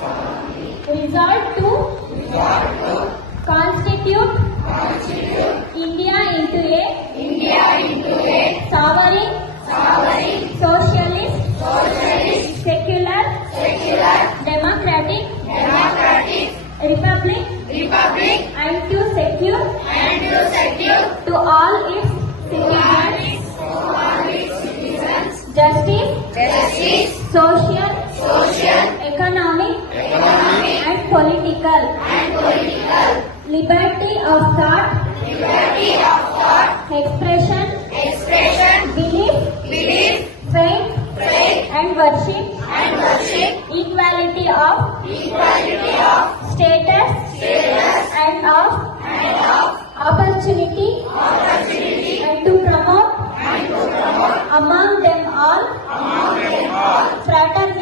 Resolved to constitute India into a sovereign, socialist, secular, democratic, republic, and to secure to all its citizens justice, social, economic, and political liberty of thought, expression, belief, faith, and worship, equality of status and of opportunity, and to promote among them all fraternity,